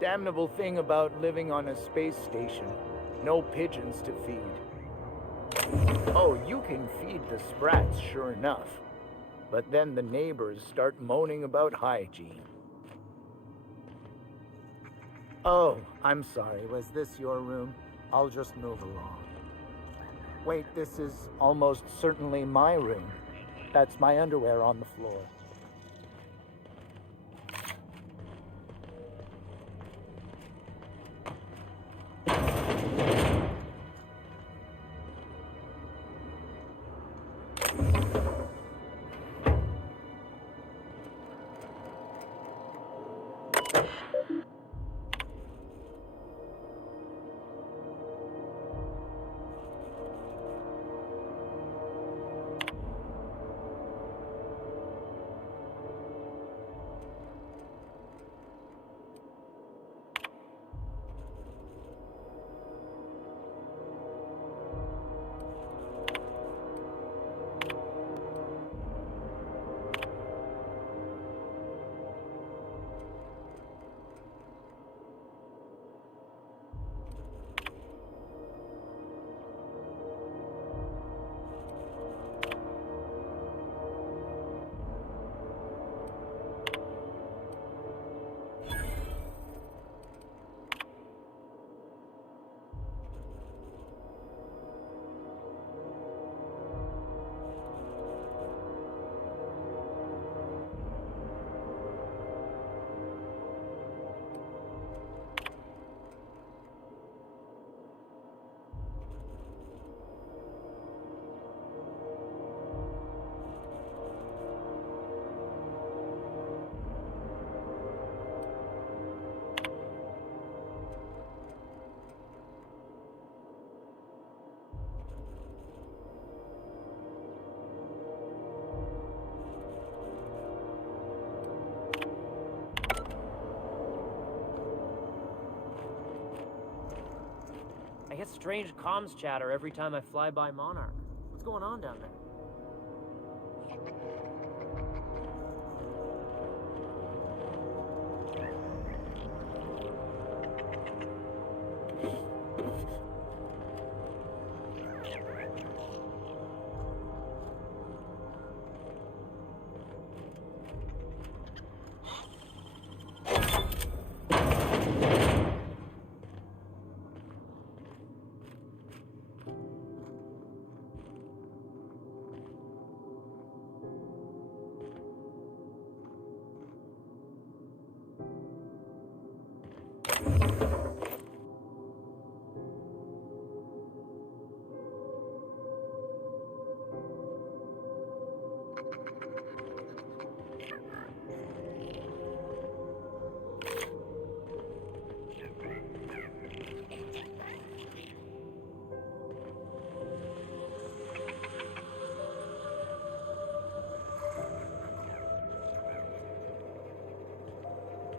damnable thing about living on a space station. No pigeons to feed. Oh, you can feed the sprats, sure enough. But then the neighbors start moaning about hygiene. Oh, I'm sorry. Was this your room? I'll just move along. Wait, this is almost certainly my room. That's my underwear on the floor. I get strange comms chatter every time I fly by Monarch. What's going on down there?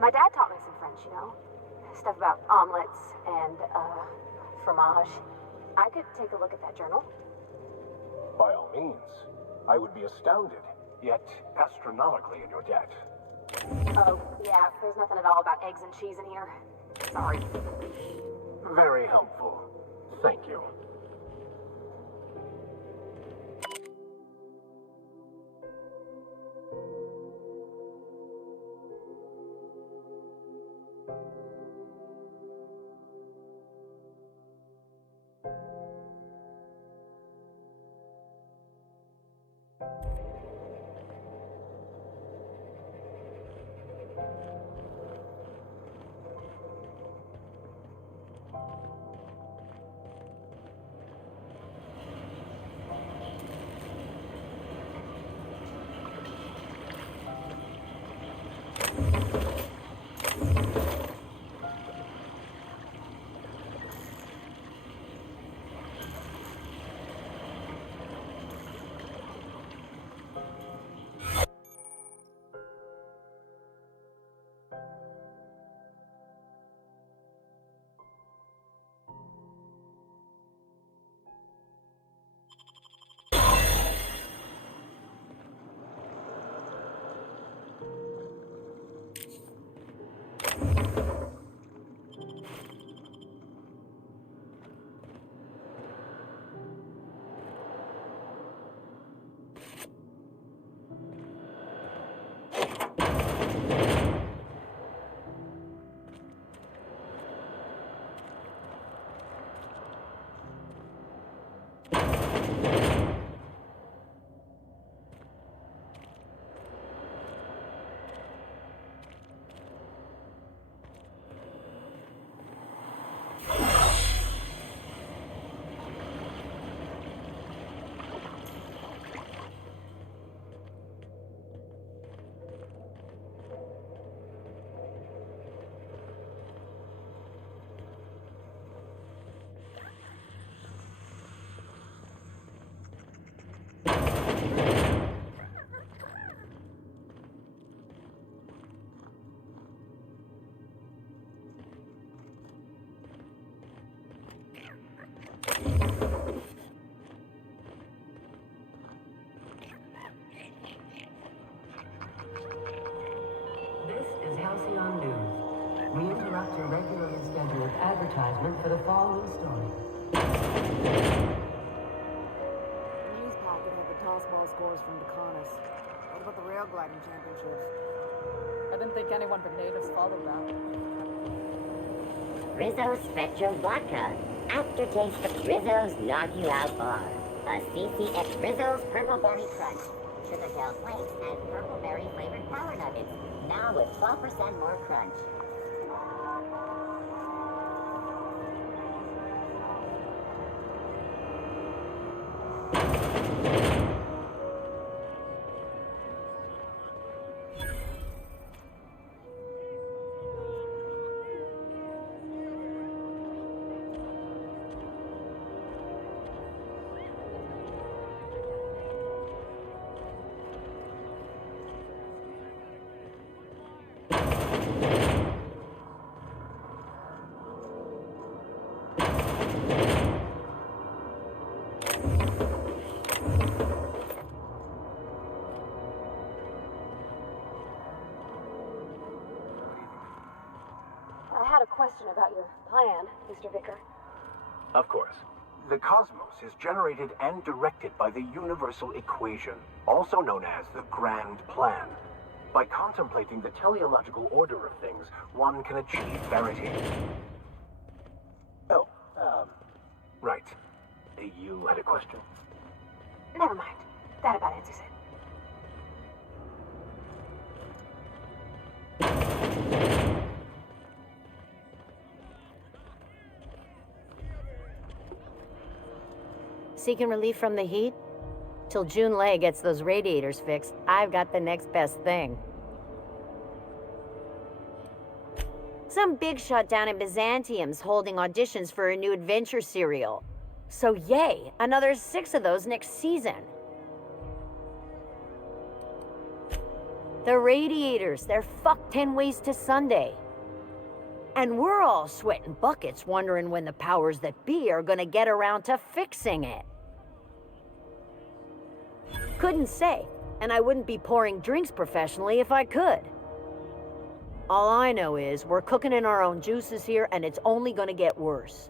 My dad taught me some French, you know? Stuff about omelets and, fromage. I could take a look at that journal. By all means. I would be astounded, yet astronomically in your debt. Oh, yeah, there's nothing at all about eggs and cheese in here. Sorry. Very helpful. Thank you. This is Halcyon News. We interrupt your regularly scheduled advertisement for the following story. The news packet had the tossball scores from the Connors. What about the rail gliding championships? I didn't think anyone but natives followed that. Rizzo's Spectrum Vodka. Aftertaste of Rizzo's Knock You Out Bar. A CCX Rizzo's Purple Berry Crunch. Sugar Tail Flakes and Purple Berry flavored Power Nuggets. Now with 12% more crunch. I had a question about your plan, Mr. Vicker. Of course. The cosmos is generated and directed by the universal equation, also known as the Grand Plan. By contemplating the teleological order of things, one can achieve verity. Oh, right. You had a question? Never mind. That about answers it. Seeking relief from the heat? Till June Lay gets those radiators fixed, I've got the next best thing. Some big shot down in Byzantium's holding auditions for a new adventure serial. So yay, another 6 of those next season. The radiators, they're fucked 10 ways to Sunday. And we're all sweating buckets wondering when the powers that be are gonna get around to fixing it. Couldn't say, and I wouldn't be pouring drinks professionally if I could. All I know is we're cooking in our own juices here, and it's only gonna get worse.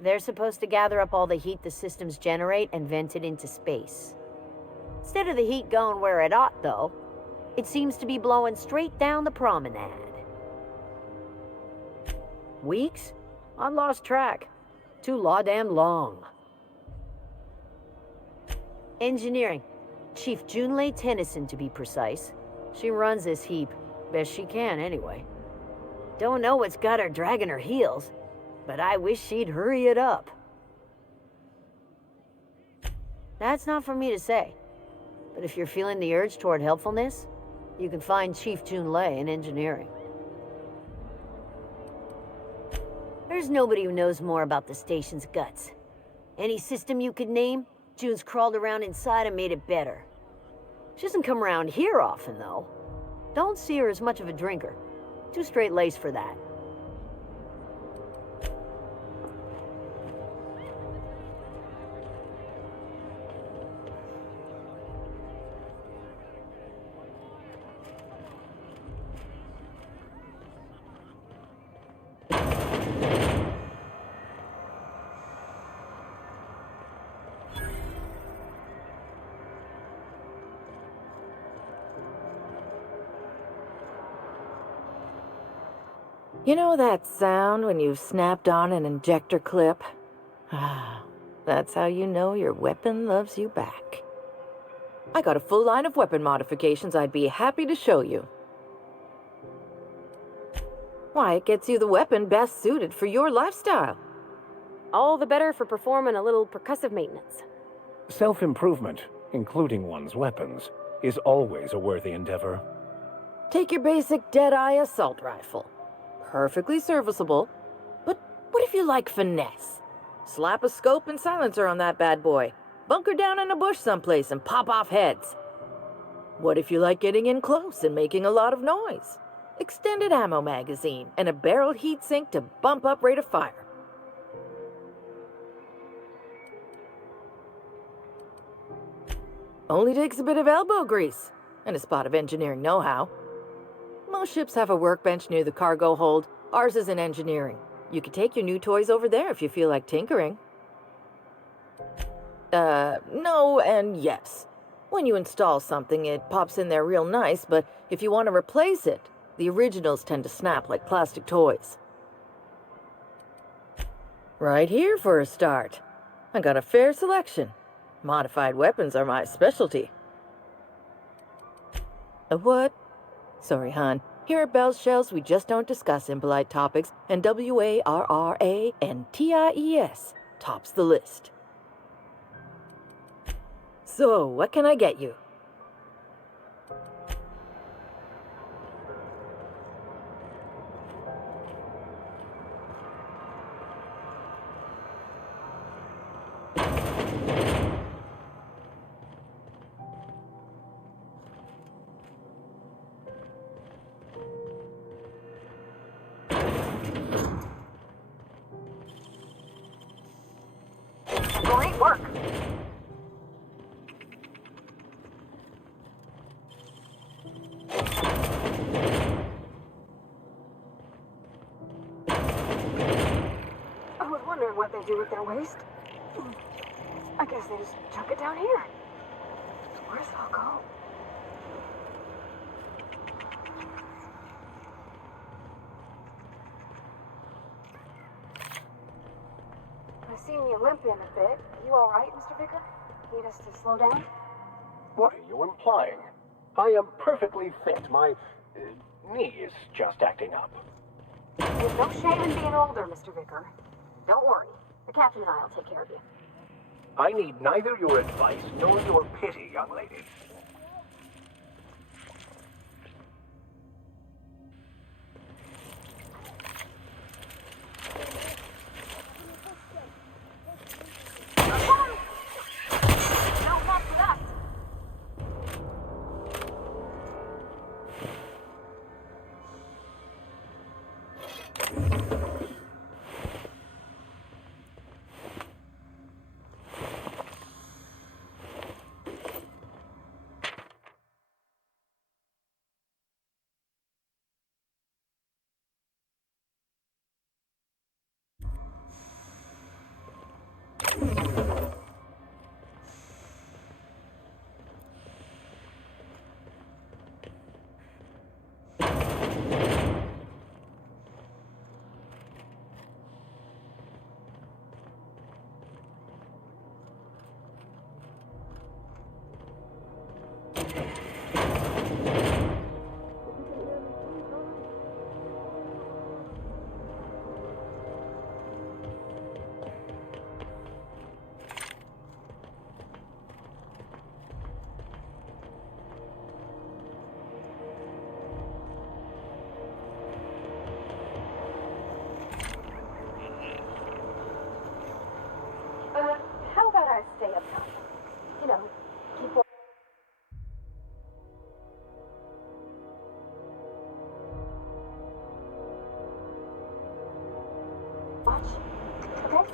They're supposed to gather up all the heat the systems generate and vent it into space. Instead of the heat going where it ought, though, it seems to be blowing straight down the promenade. Weeks? I lost track. Too law-damn long. Engineering. Chief Junlei Tennyson, to be precise. She runs this heap. Best she can, anyway. Don't know what's got her dragging her heels, but I wish she'd hurry it up. That's not for me to say. But if you're feeling the urge toward helpfulness, you can find Chief Junlei in engineering. There's nobody who knows more about the station's guts. Any system you could name, June's crawled around inside and made it better. She doesn't come around here often, though. Don't see her as much of a drinker. Too straight-laced for that. You know that sound when you've snapped on an injector clip? That's how you know your weapon loves you back. I got a full line of weapon modifications I'd be happy to show you. Why, it gets you the weapon best suited for your lifestyle. All the better for performing a little percussive maintenance. Self-improvement, including one's weapons, is always a worthy endeavor. Take your basic Deadeye assault rifle. Perfectly serviceable. But what if you like finesse? Slap a scope and silencer on that bad boy. Bunker down in a bush someplace and pop off heads. What if you like getting in close and making a lot of noise? Extended ammo magazine and a barrel heatsink to bump up rate of fire. Only takes a bit of elbow grease and a spot of engineering know-how. Most ships have a workbench near the cargo hold. Ours is in engineering. You could take your new toys over there if you feel like tinkering. No and yes. When you install something, it pops in there real nice, but if you want to replace it, the originals tend to snap like plastic toys. Right here for a start. I got a fair selection. Modified weapons are my specialty. A what? Sorry, hon. Here at Bell's Shells, we just don't discuss impolite topics, and WARRANTIES tops the list. So, what can I get you? Great work. I was wondering what they do with their waste. I guess they just chuck it down here. Where's it all go? I've seen you limping a bit. You all right, Mr. Vicker? Need us to slow down? What are you implying? I am perfectly fit. My knee is just acting up. There's no shame in being older, Mr. Vicker. Don't worry. The captain and I'll take care of you. I need neither your advice nor your pity, young lady. Don't mess with us. How about I stay up top? You know, keep watch, okay?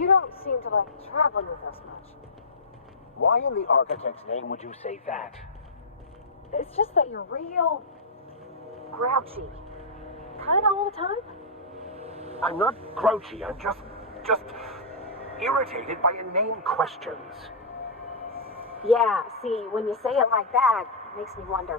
You don't seem to like traveling with us much. Why in the architect's name would you say that? It's just that you're real grouchy. Kinda all the time. I'm not grouchy, I'm just irritated by inane questions. Yeah, see, when you say it like that, it makes me wonder.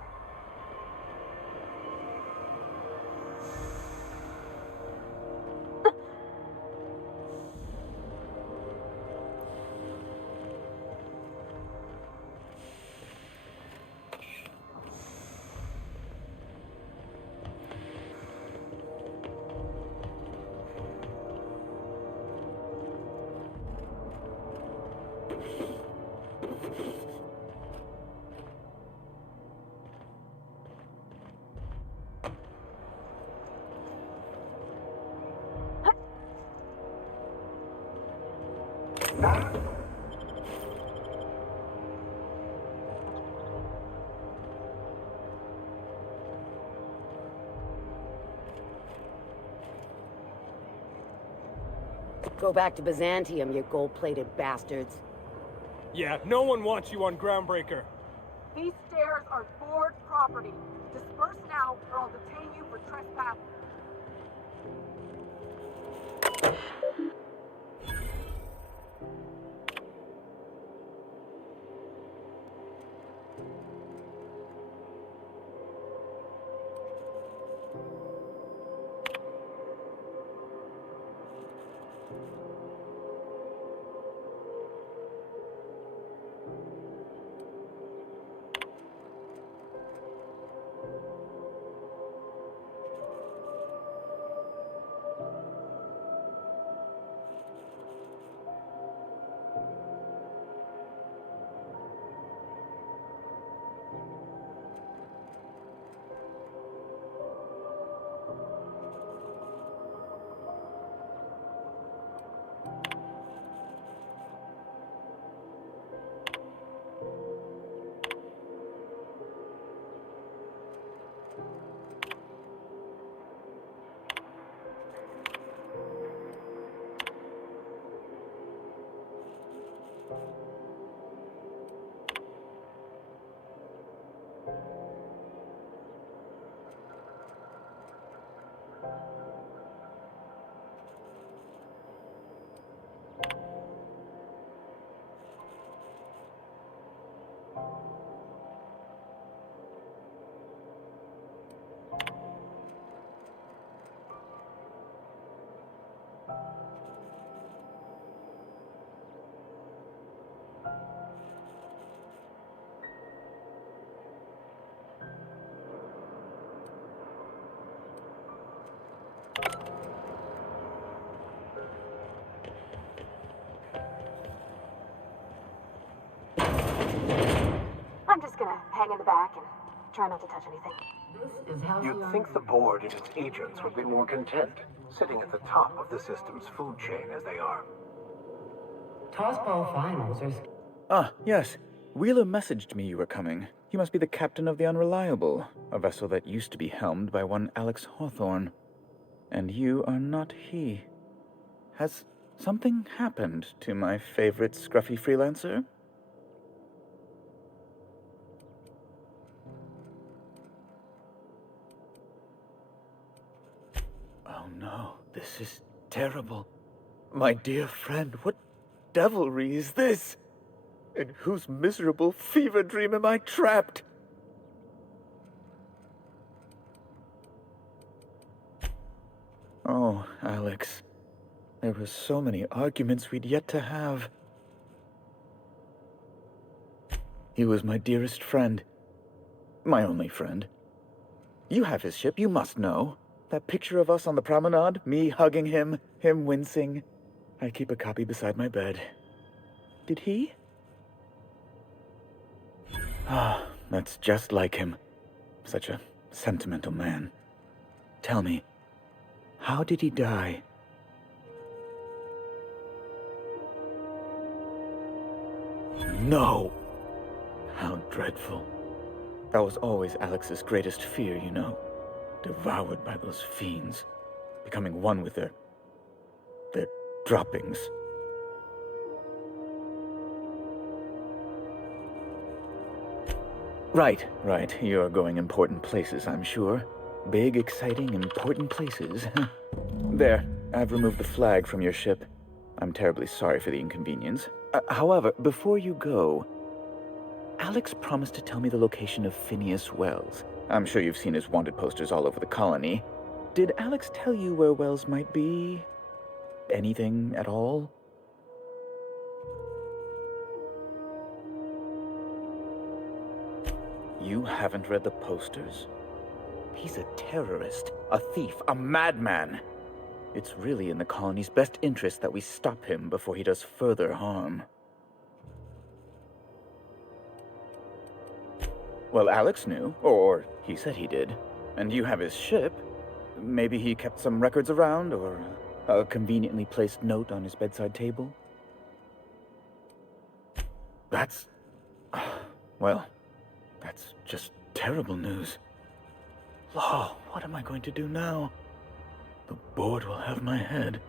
Go back to Byzantium, you gold-plated bastards. Yeah, no one wants you on Groundbreaker. These stairs are board property. Disperse now, or I'll detain you for trespass. I'm just gonna hang in the back and try not to touch anything. This is Halcyon. You'd think the board and its agents would be more content, sitting at the top of the system's food chain as they are. Tossball finals are... Ah, yes. Wheeler messaged me you were coming. You must be the captain of the Unreliable, a vessel that used to be helmed by one Alex Hawthorne. And you are not he. Has something happened to my favorite scruffy freelancer? Oh no, this is terrible. My dear friend, what devilry is this? In whose miserable fever dream am I trapped? Oh, Alex. There were so many arguments we'd yet to have. He was my dearest friend. My only friend. You have his ship, you must know. That picture of us on the promenade, me hugging him, him wincing. I keep a copy beside my bed. Did he? Ah, that's just like him. Such a sentimental man. Tell me, how did he die? No! How dreadful. That was always Alex's greatest fear, you know. Devoured by those fiends. Becoming one with their droppings. Right. You're going important places, I'm sure. Big, exciting, important places. There, I've removed the flag from your ship. I'm terribly sorry for the inconvenience. However, before you go, Alex promised to tell me the location of Phineas Wells. I'm sure you've seen his wanted posters all over the colony. Did Alex tell you where Wells might be? Anything at all? You haven't read the posters? He's a terrorist, a thief, a madman. It's really in the colony's best interest that we stop him before he does further harm. Well, Alex knew, or he said he did. And you have his ship. Maybe he kept some records around, or a conveniently placed note on his bedside table. That's... well, that's just terrible news. Law, what am I going to do now? The board will have my head.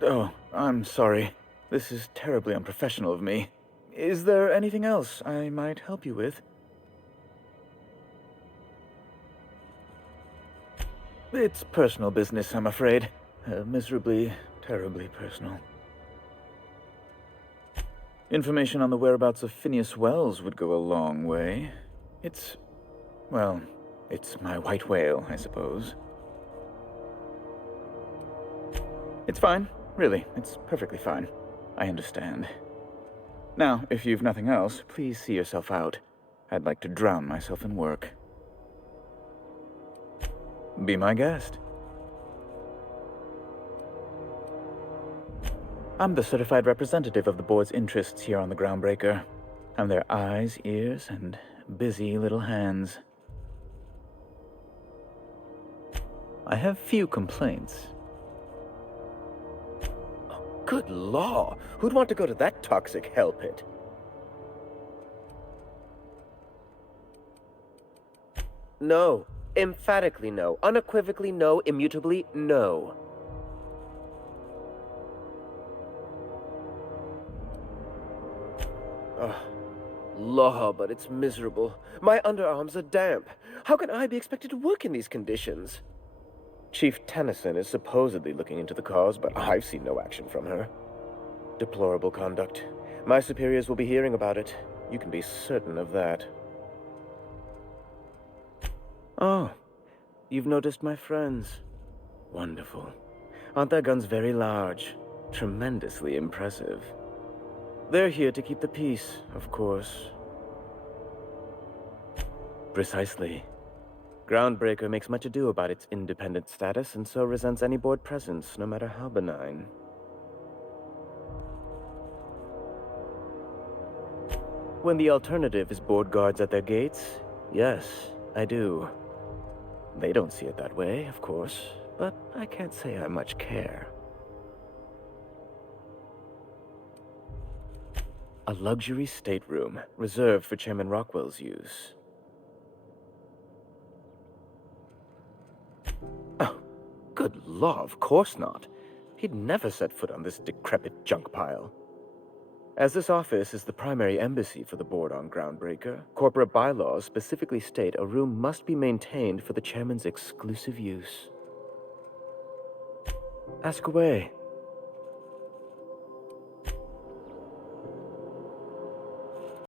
Oh, I'm sorry. This is terribly unprofessional of me. Is there anything else I might help you with? It's personal business, I'm afraid. Miserably, terribly personal. Information on the whereabouts of Phineas Wells would go a long way. It's my white whale, I suppose. It's fine. Really, it's perfectly fine. I understand. Now, if you've nothing else, please see yourself out. I'd like to drown myself in work. Be my guest. I'm the certified representative of the board's interests here on the Groundbreaker. I'm their eyes, ears, and busy little hands. I have few complaints. Oh, good law! Who'd want to go to that toxic hell pit? No. Emphatically no. Unequivocally no. Immutably no. Law, but it's miserable. My underarms are damp. How can I be expected to work in these conditions? Chief Tennyson is supposedly looking into the cause, but I've seen no action from her. Deplorable conduct. My superiors will be hearing about it. You can be certain of that. Oh, you've noticed my friends. Wonderful. Aren't their guns very large? Tremendously impressive. They're here to keep the peace, of course. Precisely. Groundbreaker makes much ado about its independent status, and so resents any board presence, no matter how benign. When the alternative is board guards at their gates, yes, I do. They don't see it that way, of course, but I can't say I much care. A luxury stateroom, reserved for Chairman Rockwell's use. Oh, good law, of course not. He'd never set foot on this decrepit junk pile. As this office is the primary embassy for the board on Groundbreaker, corporate bylaws specifically state a room must be maintained for the chairman's exclusive use. Ask away.